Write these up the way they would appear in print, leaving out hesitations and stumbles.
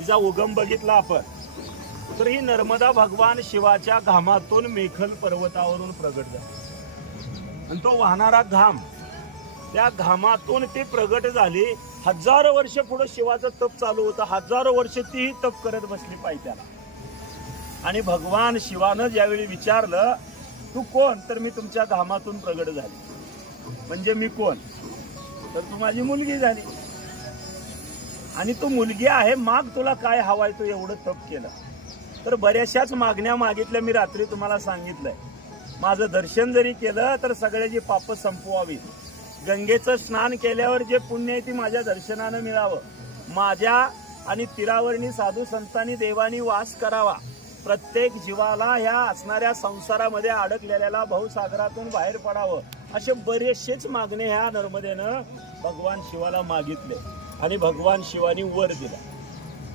तिचा उगम बघितला आपण तर ही नर्मदा भगवान शिवाच्या घामातून मेखल पर्वतावरून प्रगट झाली आणि तो वाहणारा घाम त्या घामातून ती प्रगट झाली. हजारो वर्ष पुढे शिवाचं तप चालू होतं. हजारो वर्ष तीही तप करत बसली पायथ्याला. आणि भगवान शिवानं ज्यावेळी विचारलं तू कोण, तर मी तुमच्या घामातून प्रगट झाली. म्हणजे मी कोण, तर तू माझी मुलगी झाली. आणि तू मुलगी आहे, माग तुला काय हवाय, तू एवढं तप केलं. तर बऱ्याचशाच मागण्या मागितल्या. मी रात्री तुम्हाला सांगितलंय, माझं दर्शन जरी केलं तर सगळ्याची पाप संपवावी. गंगेचं स्नान केल्यावर जे पुण्य आहे ती माझ्या दर्शनानं मिळावं. माझ्या आणि तीरावरणी साधू संतांनी देवानी वास करावा. प्रत्येक जीवाला ह्या असणाऱ्या संसारामध्ये अडकलेल्याला भवसागरातून बाहेर पडावं. असे बरेचसेच मागणे ह्या नर्मदेनं भगवान शिवाला मागितले आणि भगवान शिवानी वर दिला.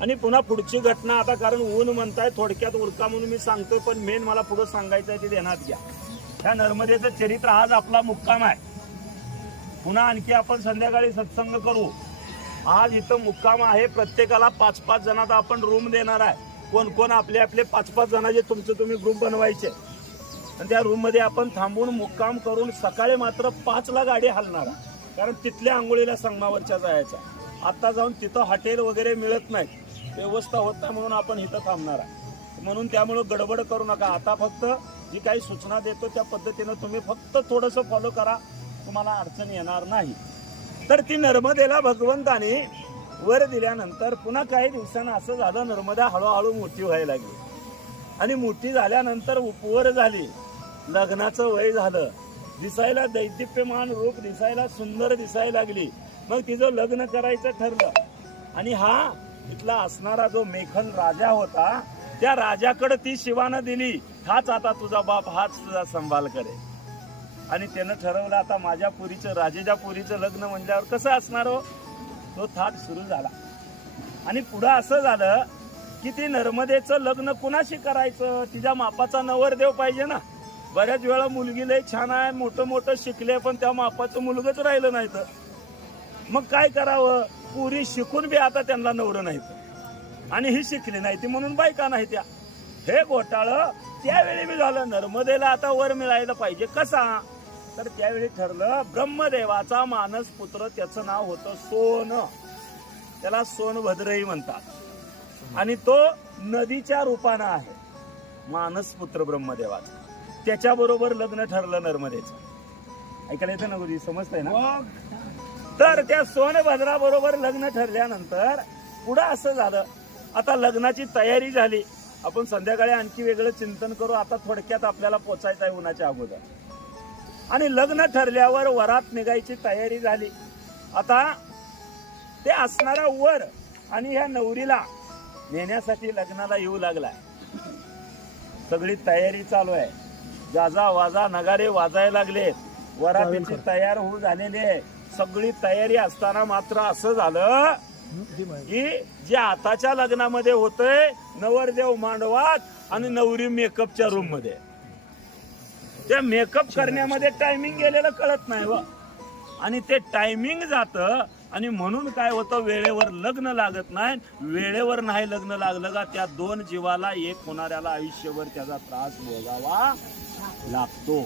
आणि पुन्हा पुढची घटना आता, कारण ऊन म्हणताय थोडक्यात उरका म्हणून मी सांगतोय, पण मेन मला पुढे सांगायचं आहे ते ध्यानात घ्या. ह्या नर्मदेचं चरित्र आज आपला मुक्काम आहे. पुन्हा आणखी आपण संध्याकाळी सत्संग करू. आज इथं मुक्काम आहे. प्रत्येकाला 5-5 जणांचा आपण रूम देणार आहे. कोण कोण आपले आपले 5-5 जणांचे तुमचे तुम्ही ग्रुप बनवायचे आणि त्या रूम मध्ये आपण थांबून मुक्काम करून सकाळी मात्र 5ला गाडी हलणार आहे. कारण तिथल्या आंघोळीला संगमावरच्या जायचा. आता जाऊन तिथं हॉटेल वगैरे मिळत नाही, व्यवस्था होत नाही, म्हणून आपण इथं थांबणार आहे. म्हणून त्यामुळे गडबड करू नका. आता फक्त जी काही सूचना देतो त्या पद्धतीनं तुम्ही फक्त थोडंसं फॉलो करा, तुम्हाला अडचण येणार नाही. तर ती नर्मदेला भगवंताने वर दिल्यानंतर पुन्हा काही दिवसांना असं झालं, नर्मदा हळूहळू मोठी व्हायला लागली. आणि मोठी झाल्यानंतर उपवर झाली, लग्नाचं वय झालं, दिसायला दैदिप्यमान रूप दिसायला सुंदर दिसायला लागली. मग तिचं लग्न करायचं ठरलं. आणि हा इथला असणारा जो मेखल राजा होता त्या राजाकडे ती शिवानं दिली, हाच आता तुझा बाप, हाच तुझा संभाल करे. आणि त्यानं ठरवलं आता माझ्या पुरीचं, राजेच्या पुरीचं लग्न म्हणल्यावर कसं असणार हो. तो थाट सुरू झाला. आणि पुढं असं झालं की ती नर्मदेचं लग्न कुणाशी करायचं, तिच्या मापाचा नवरदेव पाहिजे ना. बऱ्याच वेळा मुलगी लय छान आहे, मोठं मोठं शिकले, पण त्या मापाचं मुलगंच राहिलं नाही. तर मग काय करावं. पुरी शिकून बी आता त्यांना नवरं नाही, आणि ही शिकली नाही ती म्हणून बायका नाही त्या. हे घोटाळ त्यावेळी बी झालं. नर्मदेला आता वर मिळायला पाहिजे. कसा, तर त्यावेळी ठरलं ब्रह्मदेवाचा मानस पुत्र, त्याचं नाव होतं सोन. त्याला सोनभद्रही म्हणतात. आणि तो नदीच्या रूपानं आहे, मानस पुत्र ब्रह्मदेवाचा. त्याच्याबरोबर लग्न ठरलं नर्मदेचं. ऐकायला येतं ना गुरुजी, समजतंय ना. तर त्या सोनभद्राबरोबर लग्न ठरल्यानंतर पुढं असं झालं, आता लग्नाची तयारी झाली. आपण संध्याकाळी आणखी वेगळं चिंतन करू. आता थोडक्यात आपल्याला पोचायचं आहे उन्हाच्या अगोदर. आणि लग्न ठरल्यावर वरात निघायची तयारी झाली. आता ते असणारा वर आणि ह्या नवरीला नेण्यासाठी लग्नाला येऊ लागलाय. सगळी तयारी चालू आहे. गाजा वाजा नगारे वाजायला लागले. वरातीची तयार होऊ झालेली आहे. सगळी तयारी असताना मात्र असं झालं की जे आताच्या लग्नामध्ये होतंय, नवरदेव मांडवात आणि नवरी मेकअपच्या रूम मध्ये. त्या मेकअप करण्यामध्ये टायमिंग गेलेलं कळत नाही व. आणि ते टायमिंग जातं आणि म्हणून काय होतं, वेळेवर लग्न लागत नाही. वेळेवर नाही लग्न लागलं का त्या दोन जीवाला एक होणाऱ्याला आयुष्यभर त्याचा त्रास भोगावा लागतो.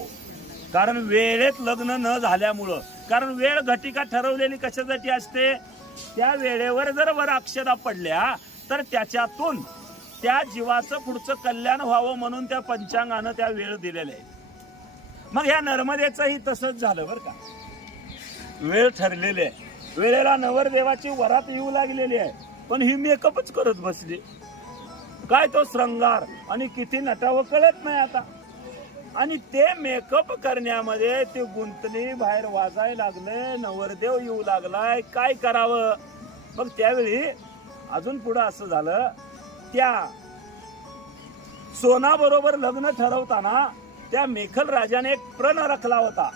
कारण वेळेत लग्न न झाल्यामुळं. कारण वेळ घटिका ठरवलेली कशासाठी असते, त्या वेळेवर जर वर अक्षता पडल्या तर त्याच्यातून त्या जीवाचं पुढचं कल्याण व्हावं म्हणून त्या पंचांगानं त्या वेळ दिलेल्या आहे. मग ह्या नर्मदेचंही तसंच झालं बरं का. वेळ ठरलेली आहे, वेळेला नवरदेवाची वरात येऊ लागलेली आहे, पण ही मेकअपच करत बसली. काय तो श्रंगार आणि किती नटावं कळत नाही आता. आणि ते मेकअप करण्यामध्ये ते गुंतली, बाहेर वाजायला लागले, नवरदेव येऊ लागलाय, काय करावं. मग त्यावेळी अजून पुढं असं झालं, त्या सोनाबरोबर लग्न ठरवताना त्या मेखल राजाने एक प्रण राखला होता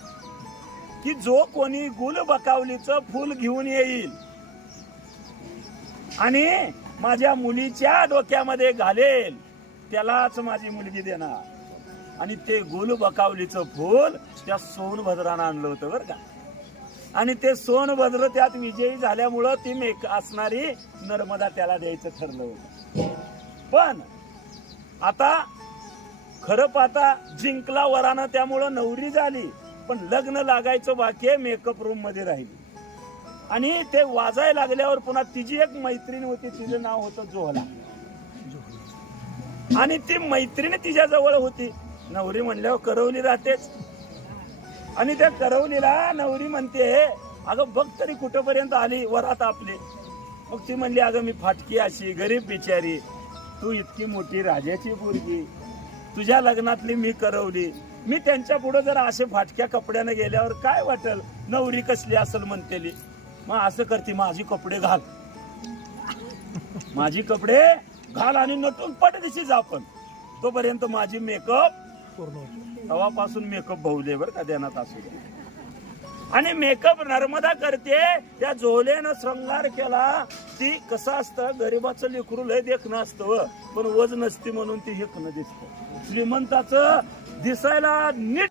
की जो कोणी गुल बकावलीचं फुल घेऊन येईल आणि माझ्या मुलीच्या डोक्यामध्ये घालेल त्यालाच माझी मुलगी देणार. आणि ते गुल बकावलीचं फूल त्या सोनभद्रानं आणलं होतं बरं का. आणि ते सोनभद्र त्यात विजयी झाल्यामुळं ती मेक असणारी नर्मदा त्याला द्यायचं ठरलं होतं. पण आता खरं पाहता जिंकला वरानं, त्यामुळं नवरी झाली, पण लग्न लागायचं बाकी आहे, मेकअप रूम मध्ये राहिली. आणि ते वाजायला लागल्यावर पुन्हा तिची एक मैत्रीण होती, तिचं नाव होतं जोहला, आणि ती मैत्रीण तिच्या जवळ होती. नवरी म्हणल्यावर करवली राहतेच, आणि त्या करवलीला नवरी म्हणते, अगं बघ तरी कुठपर्यंत आली वरात आपली. मग ती म्हणली, अगं मी फाटकी अशी गरीब बिचारी, तू इतकी मोठी राजाची पोरगी, तुझ्या लग्नातली मी करवली, मी त्यांच्या पुढे जर असे फाटक्या कपड्याने गेल्यावर काय वाटेल, नवरी कसली असेल म्हणतेली. मग असं करते, माझी कपडे घाल, माझी कपडे घाल आणि नटून पटदिशी जा, पण तोपर्यंत माझी मेकअप पूर्ण होतो. तेव्हापासून मेकअप भाऊले बर का देण्यात असू दे. आणि मेकअप नर्मदा करते, त्या जोहलेनं श्रंगार केला. ती कसं असतं, गरीबाचं लेकरू लय देखणं असतं, पण वज नसती म्हणून ती हेकणं दिसतं. श्रीमंताचं दिसायला नीट